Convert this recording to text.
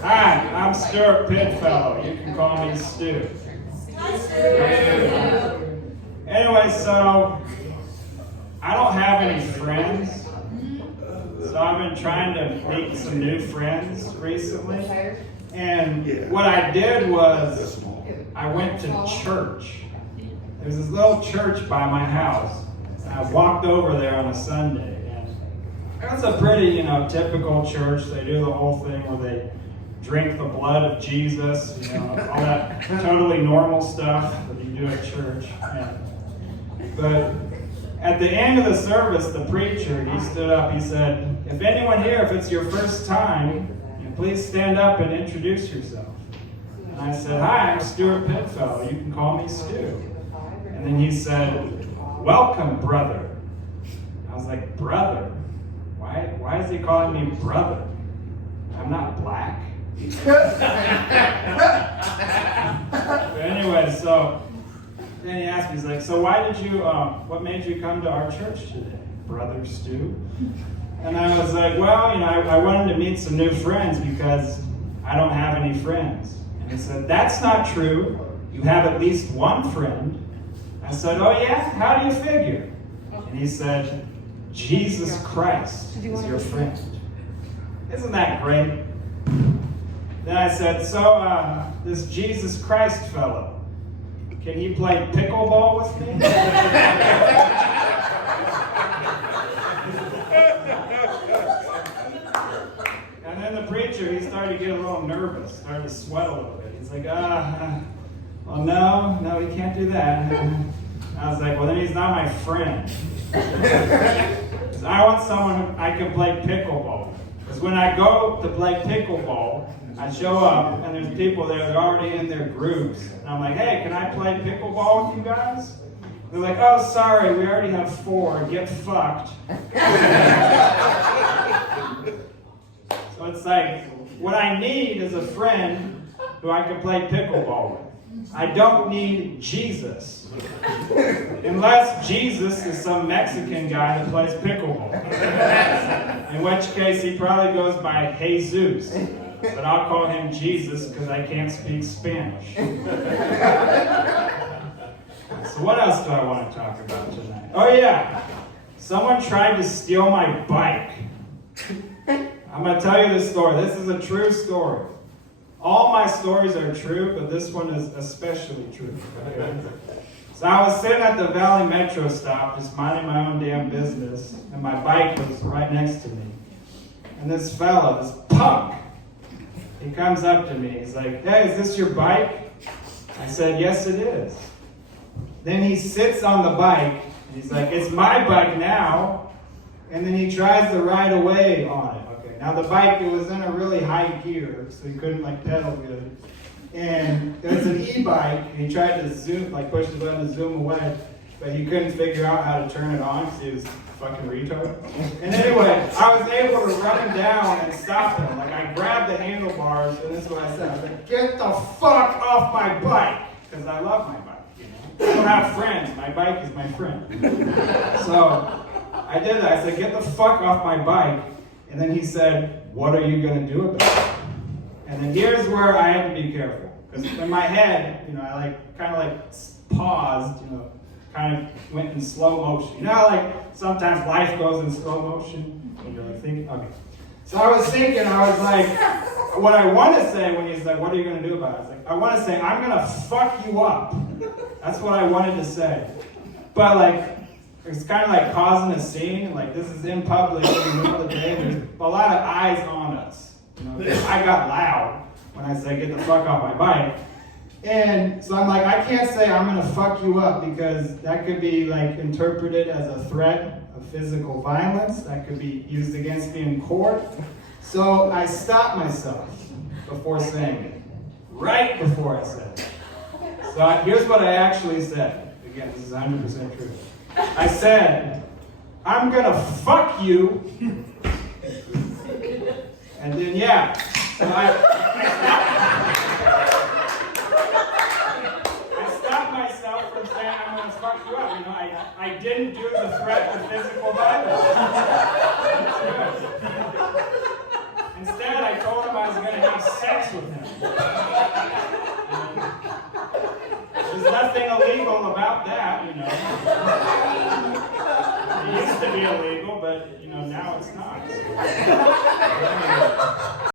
Hi, I'm Stewart Pidfellow. You can call me Stu. Anyway, so I don't have any friends. So I've been trying to meet some new friends recently. And what I did was I went to church. There's this little church by my house. And I walked over there on a Sunday. And it's a pretty, typical church. They do the whole thing where they drink the blood of Jesus, all that totally normal stuff that you do at church. But at the end of the service, the preacher, he stood up, he said, if anyone here, if it's your first time, please stand up and introduce yourself. And I said, hi, I'm Stewart Pidfellow. You can call me Stu. And then he said, welcome, brother. I was like, brother? Why is he calling me brother? I'm not black. But anyway, so then he asked me, he's like, so what made you come to our church today, Brother Stu? And I was like, well, I wanted to meet some new friends because I don't have any friends. And he said, that's not true. You have at least one friend. I said, oh yeah? How do you figure? And he said, Jesus Christ is your friend. Isn't that great? Then I said, so this Jesus Christ fellow, can he play pickleball with me? And then the preacher, he started to get a little nervous, started to sweat a little bit. He's like, well, no, he can't do that. I was like, well, then he's not my friend. I want someone I can play pickleball. Because when I go to play pickleball, I show up and there's people there that are already in their groups. And I'm like, hey, can I play pickleball with you guys? They're like, oh, sorry, we already have 4. Get fucked. So it's like, what I need is a friend who I can play pickleball with. I don't need Jesus. Unless Jesus is some Mexican guy that plays pickleball. In which case he probably goes by Jesus. But I'll call him Jesus because I can't speak Spanish. So what else do I want to talk about tonight? Oh yeah, someone tried to steal my bike. I'm going to tell you this story. This is a true story. All my stories are true, but this one is especially true. So I was sitting at the Valley Metro stop, just minding my own damn business, and my bike was right next to me. And this fella, this punk, he comes up to me. He's like, hey, is this your bike? I said, yes, it is. Then he sits on the bike, and he's like, it's my bike now. And then he tries to ride away on it. Now the bike, it was in a really high gear, so he couldn't pedal good. And it was an e-bike, and he tried to push the button to zoom away, but he couldn't figure out how to turn it on because he was a fucking retard. And anyway, I was able to run him down and stop him. I grabbed the handlebars, and this is what I said. I was like, get the fuck off my bike, because I love my bike. I don't have friends. My bike is my friend. So I did that. I said, get the fuck off my bike. And then he said, what are you going to do about it? And then here's where I had to be careful. Because in my head, I paused, kind of went in slow motion. Sometimes life goes in slow motion. And you're thinking, okay. So I was thinking, I was like, what I want to say when he's like, what are you going to do about it? I was like, I want to say, I'm going to fuck you up. That's what I wanted to say. But it's kind of like causing a scene, this is in public in the middle of the day, there's a lot of eyes on us. I got loud when I said, get the fuck off my bike. And so I'm like, I can't say I'm gonna fuck you up because that could be interpreted as a threat of physical violence. That could be used against me in court. So I stopped myself before saying it. Right before I said it. So here's what I actually said. Again, this is 100% true. I said, I'm gonna fuck you. And then, so I stopped myself from saying I'm gonna fuck you up. I didn't do the threat of physical violence. Instead, I told him I was gonna have sex nothing illegal about that, you know. It used to be illegal, but, you know, now it's not.